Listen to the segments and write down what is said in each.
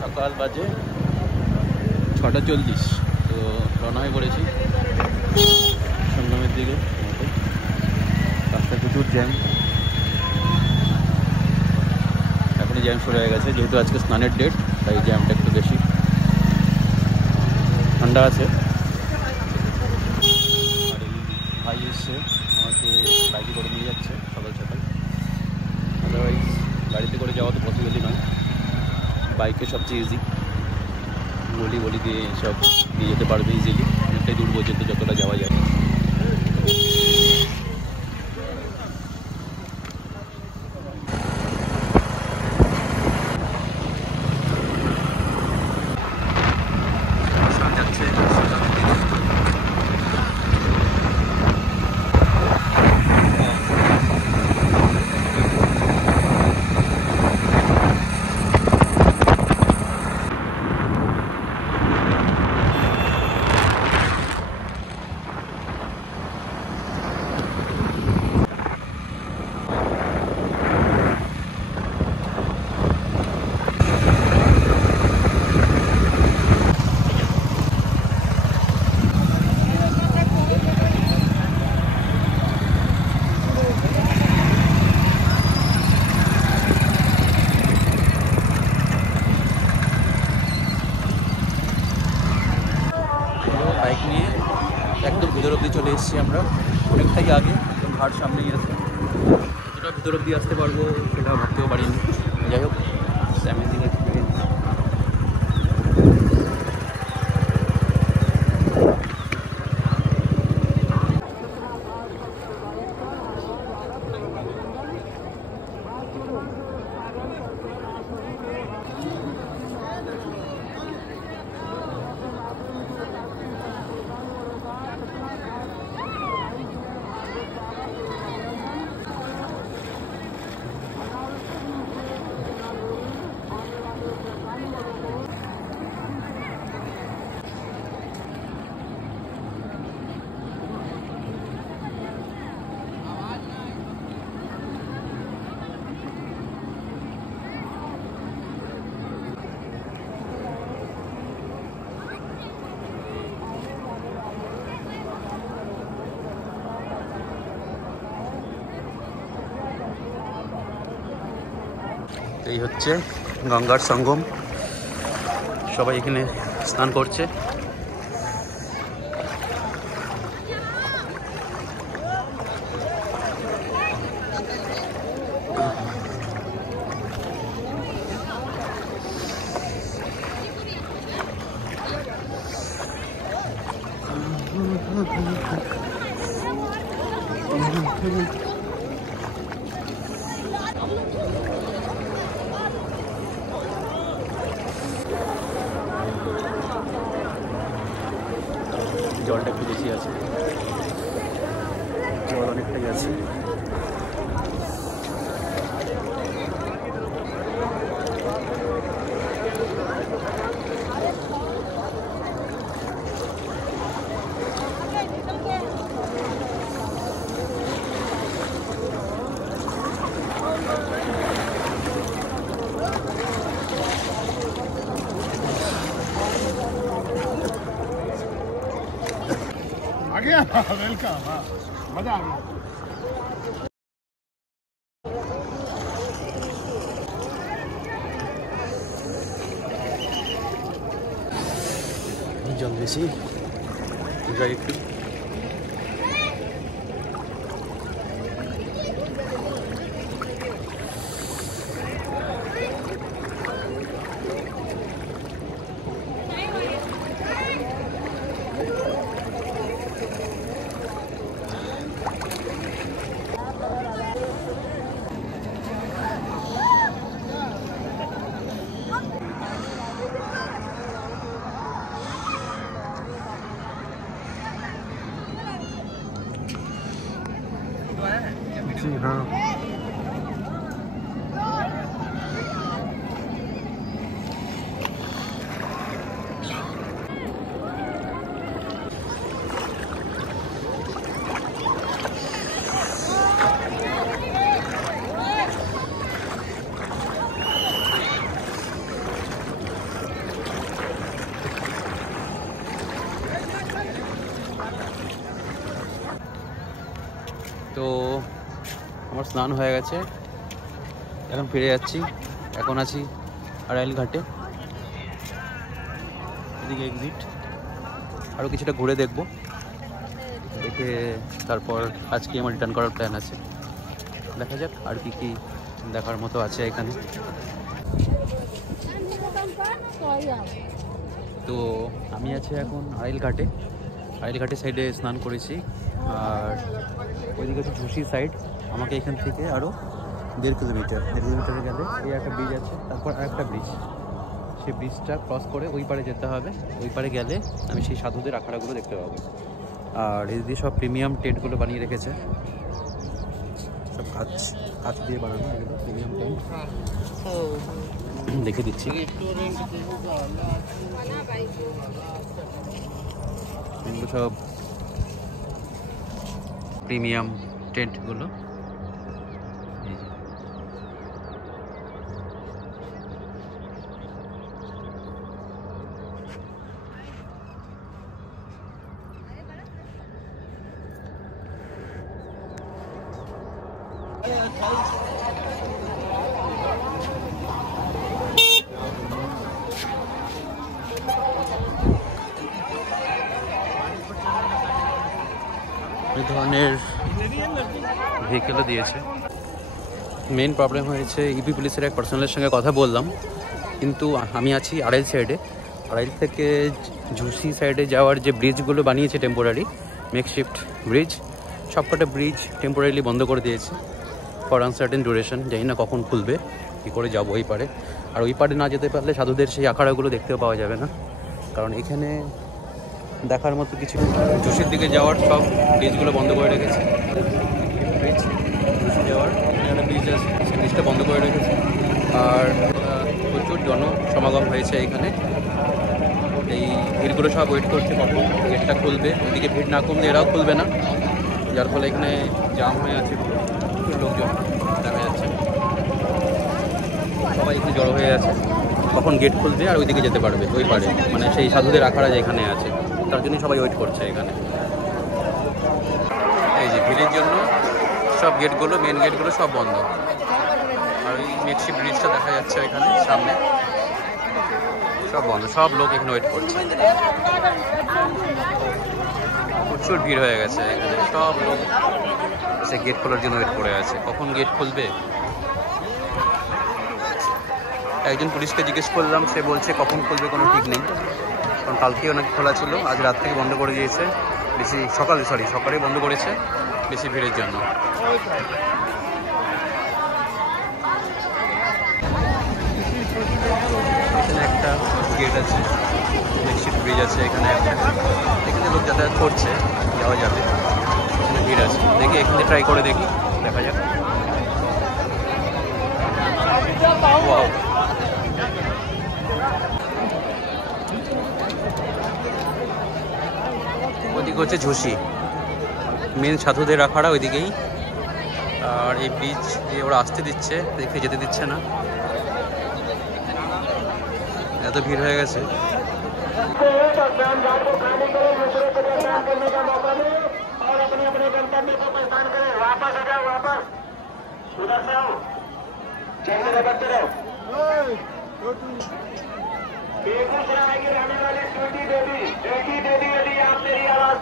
সকাল বাজে 6:40, তো রওনা হয়ে পড়েছি সঙ্গমের দিকে। রাস্তায় প্রচুর জ্যাম, এখনই জ্যাম শুরু হয়ে গেছে, যেহেতু আজকে স্নানের ডেট তাই জ্যামটা একটু বেশি। ঠান্ডা আছে। আর এই ভাই এসছে আমাকে বাইকে করে নিয়ে যাচ্ছে সকাল সকাল, আদারওয়াইজ গাড়িতে করে যাওয়া তো পসিবলই নয়। বাইকে সবচেয়ে ইজি, গলি গলি দিয়ে সব নিয়ে যেতে পারবে ইজিলি, অনেকটাই দূর পর্যন্ত যতটা যাওয়া যায়। বাইক নিয়ে একদম ভিতর অব্দি চলে এসেছি আমরা, অনেকটাই আগে, একদম ঘাট সামনেই আছে। কতটা ভিতর অব্দি আসতে পারবো সেটা ভাবতেও পারিনি। যাই হোক, অ্যামেজিং এক্সপিরিয়েন্স। এই হচ্ছে গঙ্গার সঙ্গম, সবাই এখানে স্নান করছে। জলটা একটু বেশি আছে, জল অনেকটাই আছে। वेलकम, मजा आ गया। জল বেশি, যাই একটু। আমার স্নান হয়ে গেছে, এখন ফিরে যাচ্ছি। এখন আছি আড়াইল ঘাটে, এদিকে এক্সিট। আরও কিছুটা ঘুরে দেখব, দেখে তারপর আজকে আমার রিটার্ন করার প্ল্যান আছে। দেখা যাক আর কি কি দেখার মতো আছে এখানে। তো আমি আছি এখন আড়াইল ঘাটে। আড়াইল ঘাটের সাইডে স্নান করেছি, আর ওইদিকে হচ্ছে ঝুসি সাইড। আমাকে এখান থেকে আরও 1.5 কিলোমিটারে গেলে এই একটা ব্রিজ আছে, তারপর আরেকটা ব্রিজ। সেই ব্রিজটা ক্রস করে ওই পারে যেতে হবে। ওই পারে গেলে আমি সেই সাধুদের আখড়াগুলো দেখতে পাবো। আর এই দিয়ে সব প্রিমিয়াম টেন্টগুলো বানিয়ে রেখেছে, সব কাঁচ দিয়ে বানানো, এগুলো প্রিমিয়াম টেন্ট। দেখে দিচ্ছি, এগুলো সব প্রিমিয়াম টেন্টগুলো। এই ধরনের ভেহিকেলও দিয়েছে। মেন প্রবলেম হয়েছে ইপি পুলিশের এক পার্সোনালের সঙ্গে কথা বললাম, কিন্তু আমি আছি আড়াইল সাইডে। আড়াইল থেকে ঝুসি সাইডে যাওয়ার যে ব্রিজগুলো বানিয়েছে টেম্পোরারি মেকশিফট ব্রিজ, সবকটা ব্রিজ টেম্পোরারিলি বন্ধ করে দিয়েছে ফর আনসার্টেন ডিউরেশন। জানি না কখন খুলবে, কী করে যাবো ওই পারে। আর ওই পারে না যেতে পারলে সাধুদের সেই আখড়াগুলো দেখতেও পাওয়া যাবে না, কারণ এখানে দেখার মতো কিছু। ঝুসির দিকে যাওয়ার সব ব্রিজগুলো বন্ধ করে রেখেছে। ব্রিজ ঝুসি যাওয়ার একটা ব্রিজ আছে, সেই ব্রিজটা বন্ধ করে রেখেছে। আর প্রচুর জনসমাগম হয়েছে এখানে। এই ভিড়গুলো সব ওয়েট করছে কখন গেটটা খুলবে। ওইদিকে ভিড় না কমলে এরাও খুলবে না, যার ফলে এখানে জাম হয়ে আছে, লোকজন দেখা যাচ্ছে। সবাই এখানে জড়ো হয়ে আছে, কখন গেট খুলবে আর ওইদিকে যেতে পারবে ওই পারে, মানে সেই সাধুদের আখড়া যেখানে আছে, তার জন্যই সবাই ওয়েট করছে এখানে। এই যে ভিড়ের জন্য সব গেটগুলো, মেন গেটগুলো সব বন্ধ। আর ওই মেকশিফট ব্রিজটা দেখা যাচ্ছে এখানে সামনে, সব বন্ধ। সব লোক এখানে ওয়েট করছে, প্রচুর ভিড় হয়ে গেছে এখানে। সব লোক সে গেট খোলার জন্য ওয়েট করে আছে, কখন গেট খুলবে। একজন পুলিশকে জিজ্ঞেস করলাম, সে বলছে কখন খুলবে কোনো ঠিক নেই, কারণ কালকেও নাকি খোলা ছিল, আজ রাত থেকে বন্ধ করে দিয়েছে। বেশি সকালে বন্ধ করেছে বেশি ভিড়ের জন্য। এখানে একটা গেট আছে, মেকশিফট ব্রিজ আছে এখানে একটা, এখানে লোক যাতায়াত করছে, যাওয়া যাবে। এখানে ভিড় আছে, দেখি এখানে ট্রাই করে দেখি, দেখা যাক। ওদিকে হচ্ছে ঝুসি, মেন সাধুদের আখড়া ওইদিকেই। আর এই ব্রিজ দিয়ে ওরা আসতে দিচ্ছে, দেখে যেতে দিচ্ছে না, এত ভিড় হয়ে গেছে।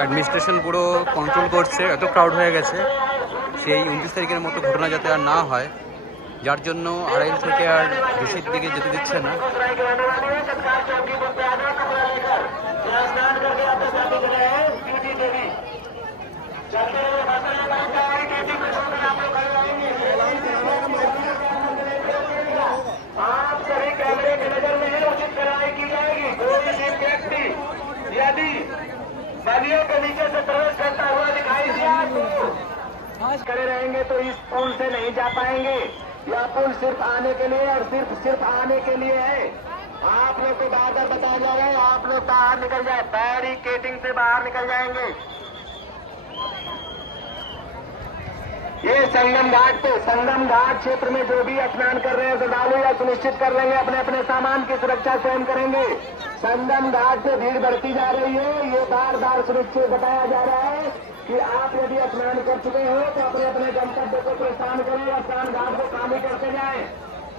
অ্যাডমিনিস্ট্রেশন পুরো কন্ট্রোল করছে, এত ক্রাউড হয়ে গেছে। সেই 29 তারিখের মতো ঘটনা যাতে আর না হয়, যার জন্য আড়াইল থেকে আর ঝুসির দিকে যেতে দিচ্ছে না। नदियों के नीचे से प्रवेश करता हुआ दिखाई दिया खड़े रहेंगे तो इस पुल से नहीं जा पाएंगे। यह पुल सिर्फ आने के लिए और सिर्फ आने के लिए है। आप लोग को बार बार बताया जा रहा है, आप लोग बाहर निकल जाए, बैरिकेडिंग से बाहर निकल जाएंगे। ये संगम घाट क्षेत्र में जो भी स्नान कर रहे हैं श्रद्धालु या सुनिश्चित कर लेंगे अपने अपने सामान की सुरक्षा स्वयं करेंगे। संगम घाट से भीड़ बढ़ती जा रही है, ये बार बार सुनिश्चित बताया जा रहा है। कि आप यदि स्नान कर चुके हो तो अपने अपने गंतव्य को प्रस्थान करें या स्नान घाट को खाली करते जाएं।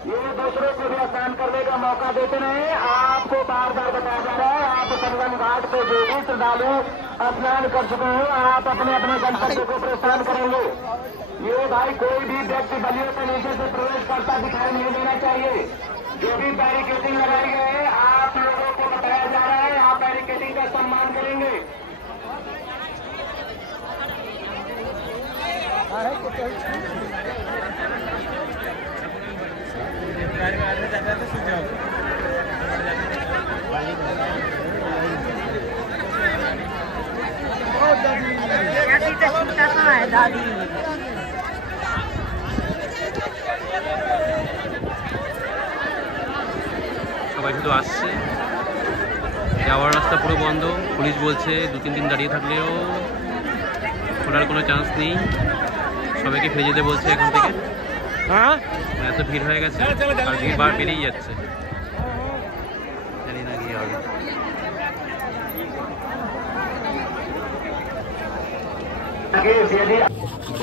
ये दूसरों को भी स्नान करने का मौका देते रहे। आपको बार बार बताया जा रहा है, आप संगम घाट पे जो भी श्रद्धालु स्नान कर चुके हो आप अपने अपने गंतव्य को प्रस्थान करेंगे। ये भाई कोई भी व्यक्ति बलियों के नीचे से प्रवेश करता दिखाई नहीं देना चाहिए। जो भी बैरिकेडिंग लगाई गई है आप लोगों को बताया जा रहा है, आप बैरिकेडिंग का सम्मान करेंगे। दादी সবাই শুধু আসছে, যাওয়ার রাস্তা পুরো বন্ধ। পুলিশ বলছে 2-3 দিন দাঁড়িয়ে থাকলেও খোলার কোনো চান্স নেই, সবাইকে ফিরে যেতে বলছে এখান থেকে। এত ভিড় হয়ে গেছে আর ভিড় বার বেরিয়ে যাচ্ছে, জানি না কি হবে।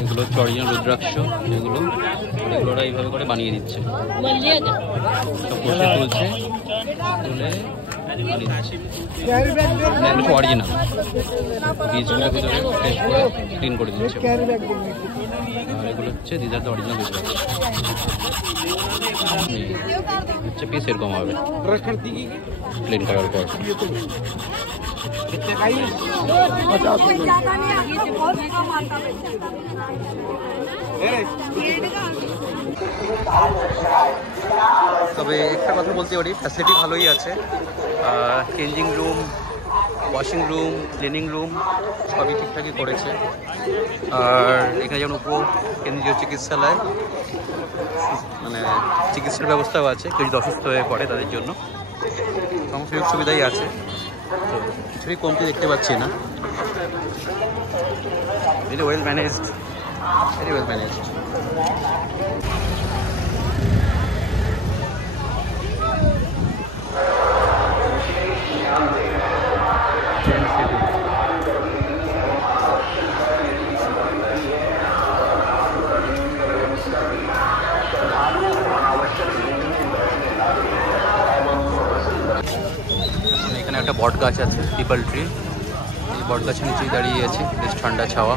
এগুলো হচ্ছে অরিজিনাল রুদ্রাক্ষ, এগুলো ওরা এইভাবে করে বানিয়ে দিচ্ছে, সব বসে তুলছে, তুলে অরিজিনাল বীজগুলো ভিতরে টেস্ট করে ক্লিন করে দিচ্ছে। আর এগুলো হচ্ছে দিদার তো অরিজিনাল রুদ্রাক্ষ হচ্ছে পিস এরকম হবে ক্লিন করার পর। তবে একটা কথা বলতে পারি, ফ্যাসিলিটি ভালোই আছে, changing room, washing room, cleaning room সবই ঠিকঠাকই করেছে। আর এখানে যেমন উপ কেন্দ্রীয় চিকিৎসালয়, মানে চিকিৎসার ব্যবস্থাও আছে, কেউ যদি অসুস্থ হয়ে পড়ে তাদের জন্য সমস্ত সুযোগ সুবিধাই আছে। তো কিছুই কমতি দেখতে পাচ্ছি না, very well managed, very well managed. এখানে একটা বট গাছ আছে, পিপল ট্রি, এই বট গাছের নিচেই দাঁড়িয়ে আছে, বেশ ঠান্ডা ছাওয়া।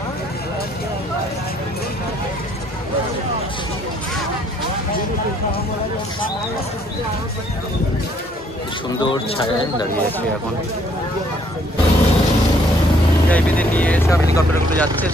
সুন্দর ছায়ায় দাঁড়িয়ে আছে এখন। নিয়ে সব হেলিকপ্টারগুলো যাচ্ছে।